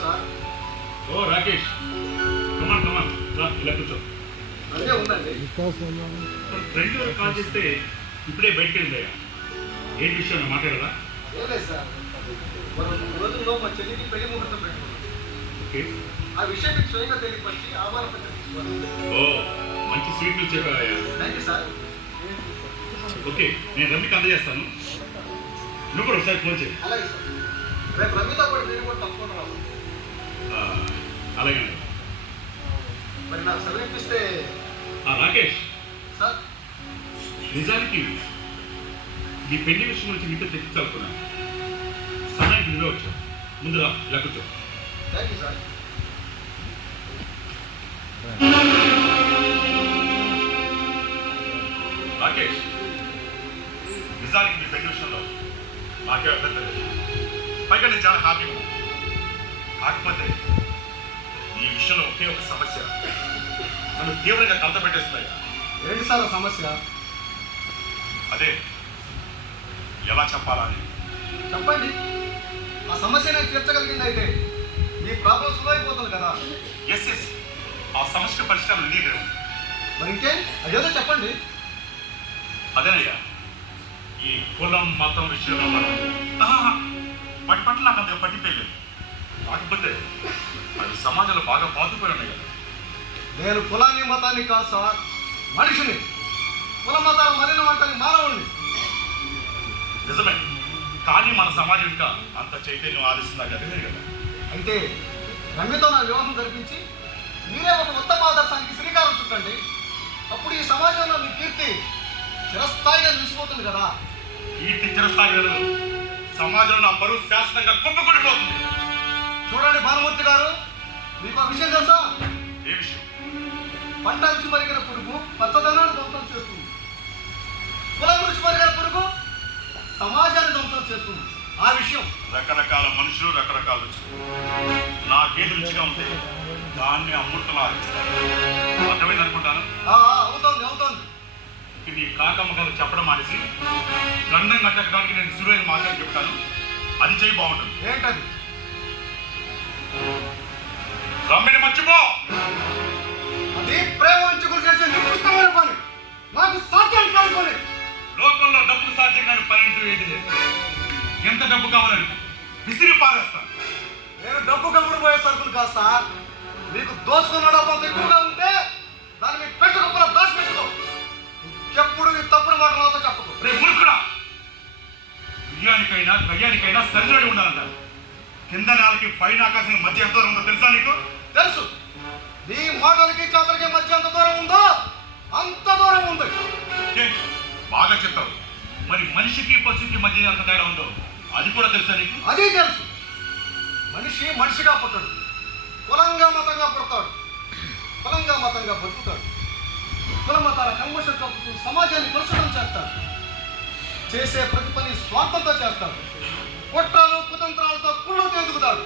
Sir oh Rakesh. Come on come on రా ఇలా కూర్చో. అదే ఉందండి. ఫ్రెండ్ కాల్ చేస్తే ఇప్పుడే బయటకు వెళ్ళిందయ్యా. ఏంటి విషయం మాట్లాడదా రోజుల్లో మా చెల్లికి పెళ్ళి ముహూర్తం పెట్టుకున్నాం. ఓకే. ఆ విషయం మీకు స్వయంగా తెలియపరిచి ఆహ్వాన పత్రిక ఓ మంచి స్వీట్ న్యూస్ చెప్పావయ్యా థ్యాంక్ యూ సార్ ఓకే నేను రమ్మికి అందజేస్తాను. నువ్వు కూడా ఒకసారి ఫోన్ చేయి. అలాగే మరి నాకు ఆ, రాకేష్. సార్. నిజానికి ఈ పెళ్ళి విషయం గురించి మీతో తెప్పించాలనుకున్నాను సమయానికి నువ్వే వచ్చావు. ముందు రా ఇలా కూర్చో. థ్యాంక్ యూ సార్ రాకేష్ నిజానికి మీ విషయంలో నాకే అభ్యంతరం పైగా నేను చాలా హ్యాపీగా కాకపోతే ఈ విషయంలో ఒకే ఒక సమస్య. నన్ను తీవ్రంగా కలత పెట్టేస్తున్నాయి. ఏంటి సార్ సమస్య? అదే ఎలా చెప్పాలని? చెప్పండి. ఆ సమస్య నేను తీర్చగలిగింది అయితే మీ ప్రాబ్లం సులువు అయిపోతుంది కదా. ఎస్ ఎస్ ఆ సమస్య పరిష్కారం లేవు మరి ఇంకేం అదేదో చెప్పండి. అదేనయ్యా ఈ కులం మతం విషయంలో మనం ఆహా, వాటి పట్ల నాకు అంత పట్టిపోయలేదు కాకపోతే అది సమాజంలో బాగా పాతుపోయి ఉన్నాయి కదా నేను కులాన్ని మతాన్ని కాదు సార్ మనిషిని. కుల మతాలు మరిన వంటని మానవుణ్ణి. నిజమే. కానీ మన సమాజం ఇంకా అంత చైతన్యం ఆదిస్తుందా కదా కదా. అయితే రమ్యతో నా వివాహం జరిపించి మీరే ఒక ఉత్తమ ఆదర్శానికి శ్రీకారం చుట్టండి. అప్పుడు ఈ సమాజంలో మీ కీర్తి చిరస్థాయిగా నిలిచిపోతుంది కదా. కీర్తి చిరస్థాయిలో సమాజంలో నా బరువు శాశ్వతంగా కుప్పకొడిపోతుంది చూడండి భానుమూర్తి గారు మీకు ఆ విషయం తెలుసా? ఏ విషయం? పంట రుచి మరిగిన పురుగు పచ్చదనాన్ని ధ్వంసం చేస్తుంది. కులం రుచి మరిగిన పురుగు సమాజాన్ని ధ్వంసం చేస్తుంది. ఆ విషయం. రకరకాల మనుషులు రకరకాల రుచులు నాకేది రుచిగా ఉంటే దాన్ని ఆలోచిస్తాను అర్థమైంది అనుకుంటాను? అవుతోంది అవుతోంది. ఇది కాకమ్మ గారు చెప్పడం మానేసి గంధం కట్టడానికి నేను సులువైన మాటలు చెప్తాను. అది చేయి బాగుంటుంది. ఏంటది? రమ్మిని మర్చిపో! అది ప్రేమ ఉంచుకుని చేసే నికృష్టమైన పని. నాకు సాధ్యం కాని పని. లోకంలో డబ్బులు సాధ్యం కాని పని అంటూ ఏంటి లేదు. ఎంత డబ్బు కావాలని విసిరి పారేస్తాను నేను డబ్బు కమ్ముడు పోయే సరుకులు కాదు సార్. మీకు దోసుకున్న డబ్బు ఎక్కువగా ఉంటే దాన్ని మీ పెట్టుకోకుండా దాచి పెట్టుకో. ఎప్పుడు నీ తప్పుడు మాట నాతో చెప్పకు. రే మురుకుడా బియ్యానికైనా కయ్యానికైనా సరిజోడి ఉండాలంటారు కింద నేలకి పైన ఆకాశం మధ్య ఎంత దూరం ఉందో తెలుసా నీకు? తెలుసు. నీ మాటలకి చేతలకి మధ్య ఎంత దూరం ఉందో అంత దూరం ఉంది. బాగా చెప్పావు. మరి మనిషికి పశువుకి మధ్య ఎంత తేడా ఉందో అది కూడా తెలుసా నీకు? అది తెలుసు. మనిషి మనిషిగా పుట్టడు. కులంగా మతంగా పుడతాడు. కులంగా మతంగా బతుకుతాడు. కుల మతాల కల్మషం కప్పుతూ సమాజాన్ని కలుషితం చేస్తాడు. చేసే ప్రతి పని స్వార్థంతో చేస్తాడు. కుట్రలు కుతంత్రాలతో కుళ్ళు ఎదుగుతాడు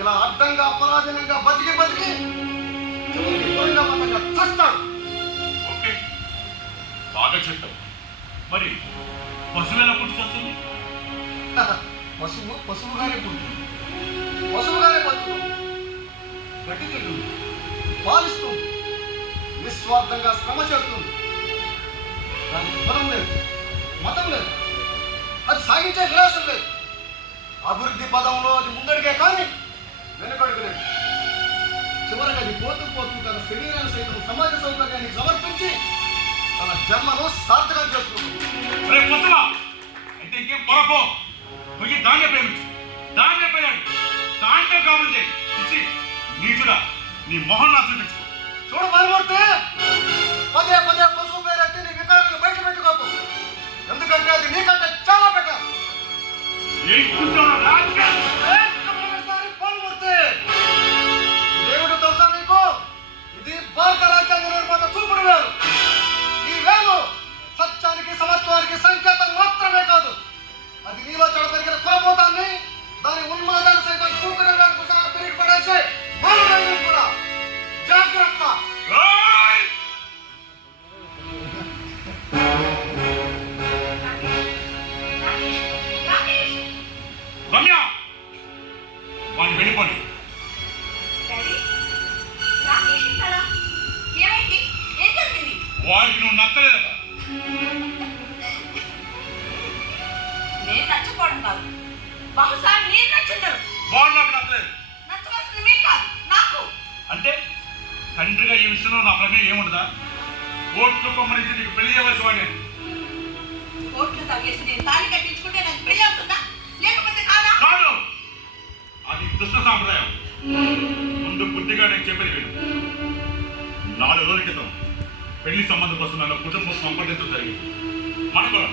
ఇలా అడ్డంగా పరాజనంగా బతికి బతికి కులంగా మతంగా చస్తాడు. ఓకే. బాగా చెప్పావు. మరి పశువు ఎలా పుట్టి వస్తుంది పశువు పశువుగానే పుడుతుంది. పశువుగానే బతుకుతుంది. గట్టి తింటుంది పాలిస్తుంది. నిస్వార్థంగా శ్రమ చేస్తుంది. దానికి కులం లేదు మతం లేదు. అది సాగించే విలాసం లేదు. అభివృద్ధి పదంలో అది ముందడిగే కానీ వెనుకడుగు లేదు. చివరికి అది పోతూ పోతూ తన శరీరాన్ని సైతం సమాజ సౌకర్యానికి సమర్పించి తన జన్మను సార్థకం చేసుకుంటుంది పోయి దాన్నే ప్రేమించు. దాన్నే పోయాడు దాంట్లో కావాలి చేయి. ఇచ్చి నీచుడా నీ మొహం నా చూపించుకో చూడు మరమూర్తి పదే పదే పశువు పేరెత్తి నీ వికారాన్ని బయట పెట్టుకోకు. ఎందుకంటే అది నీకంటే చాలా బెటర్. ఏం మీలో చాలా పెరిగిన కోపోతాన్ని దాని ఉన్మాదాన్ని సైతం చూకడానికి సహా పెరిగి పడేసే మానవులను కూడా జాగ్రత్త. రమ్య వాడిని వెళ్ళిపోయి వారికి నువ్వు నచ్చలేదట. నేను నచ్చకపోవడం కాదు. బహుశా మీరు నచ్చుండరు. వాడు నాకు నచ్చలేదు. నచ్చవలసింది మీరు కాదు నాకు. అంటే తండ్రిగా ఈ విషయంలో నా ప్రమేయం ఏముండదా? ఓట్లు కొమ్మరించి నీకు పెళ్ళి చేయవలసి వాడిని. కోట్లు తగిలేసి నేను తాళి కట్టించుకుంటే నాకు పెళ్ళి అవుతుందా? లేకపోతే కాదా? కాదు. అది దుష్ట సాంప్రదాయం. ముందు బుద్ధిగా నేను చెప్పేది విను. నాలుగు రోజుల క్రితం పెళ్ళి సంబంధం కోసం నన్ను కుటుంబం సంప్రదించడం జరిగింది. మన కులం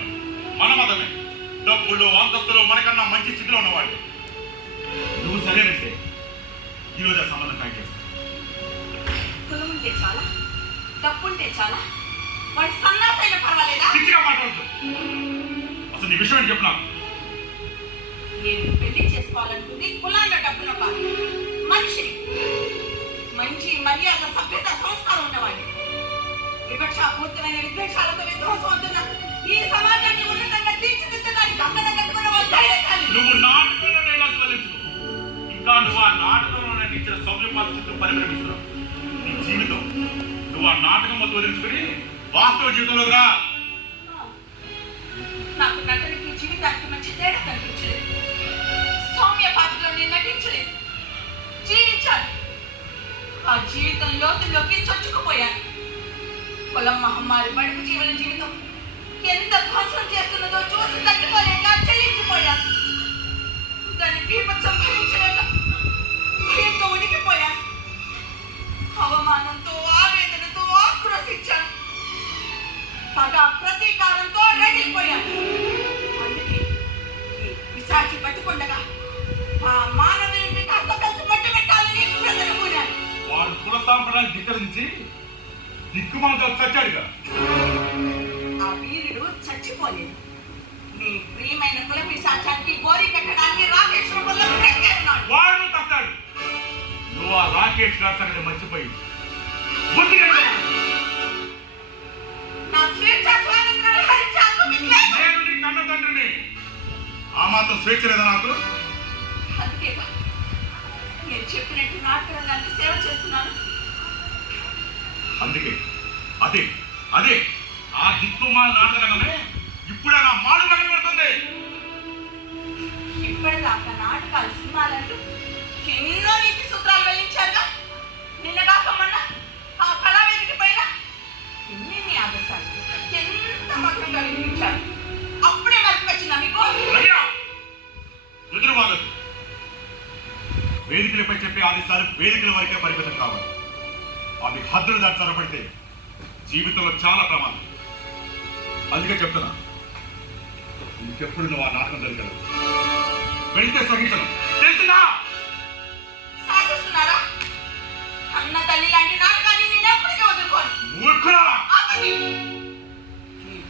మన మతమే. డబ్బులు అంతస్తులు మనకన్నా మంచి స్థితిలో ఉన్నవాళ్ళు. నువ్వు సరేనంటే ఈరోజు ఆ సంబంధం కాయ చేస్తాను చాలా డబ్బు ఉంటే చాలా. వాడి సన్నాసైన పర్వాలేదా? పిచ్చిగా మాట్లాడుతూ అసలు నీ విషయం ఏంటి చెప్పు నాకు. నేను పెళ్ళి చేసుకోవాలనుకుంది కాదు మనిషిని మంచి మర్యాద సభ్యత సంస్కారం ఉన్నవాడిని వివక్షాపూర్తమైన విద్వేషాలతో విధ్వంసం అవుతున్న ఈ సమాజాన్ని ఉన్నతంగా నువ్వు నాటకంలో డైలాగ్స్ ఇంకా నువ్వు ఆ నాటకంలో సౌమ్య నీ జీవితం. నువ్వు ఆ నాటకం మొత్తం వదిలించుకొని వాస్తవ జీవితంలో రా. నాకు నటనకి జీవితానికి మంచి తేడా కనిపించలేదు. సౌమ్య పాత్రలో నేను నటించలేదు. జీవించాను ఆ జీవితం లోతుల్లోకి చొచ్చుకుపోయాను. కులం మహమ్మారి బడుగు జీవన జీవితం. ఎంత ధ్వంసం చేస్తున్నదో చూసి తట్టుకోలేక చెల్లించిపోయాను దాన్ని బీభత్సం భరించలేక భయంతో ఉనికిపోయాను అవమానంతో ఆవేదనతో ఆక్రోశించాను పగ ప్రతీకారంతో రగిలిపోయాను అందుకే ఈ పిశాచి బతికుండగా ఆ మానవుని కాస్త కలిసి మట్టు పెట్టాలని ప్రజలు కూడాను వాడు కుల సాంప్రదాయాన్ని ధిక్కరించి దిక్కుమాలతో చచ్చాడుగా. నేను నీ కన్న తండ్రిని. ఆ మాత్రం స్వేచ్ఛ లేదా నాకు? అందుకేగా నేను చెప్పినట్టు నాటకరంగానికి సేవ చేస్తున్నాను. అందుకే అదే అదే ఆ దిక్కుమాల నాటకమే ఇప్పుడే నా మాడు పడుతుంది. ఇప్పటిదాకా నాటకాలు సినిమాలంటూ ఎన్నో నీతి సూత్రాలు నిన్న మొన్న ఆ కళావేదిక పైన ఎన్ని ఎంత వినిపించారు అప్పుడే మర్చిపోచ్చిందా మీకు? ఎదురు వేదికలపై చెప్పే ఆదేశాలు వేదికల వరకే పరిమితం కావాలి. అవి హద్దులు దాటి చొరబడితే జీవితంలో చాలా ప్రమాదం. అందుకే చెప్తున్నా ఇంకెప్పుడు నువ్వు ఆ నాటకం జరగదు వెళ్తే సహించను. తెలిసిందా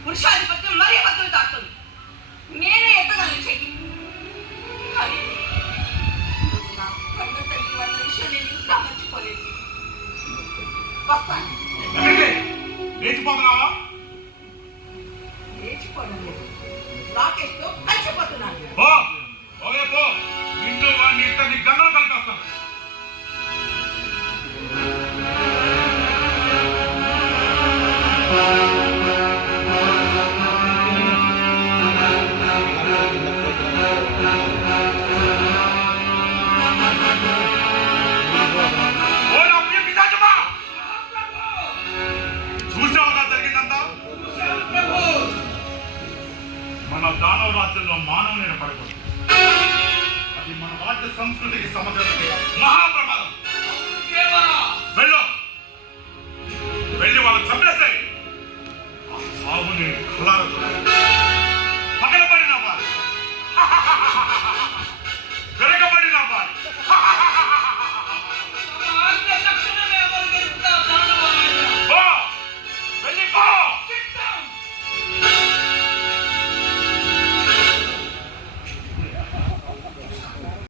పురుషాధిపత్యం మరీ హద్దులు దాటుతుంది నేనే ఎత్తగలను మన దానవ రాజ్యంలో మానవులైన పడకూడదు. అది మన రాజ్య సంస్కృతికి సమగ్రతకి మహా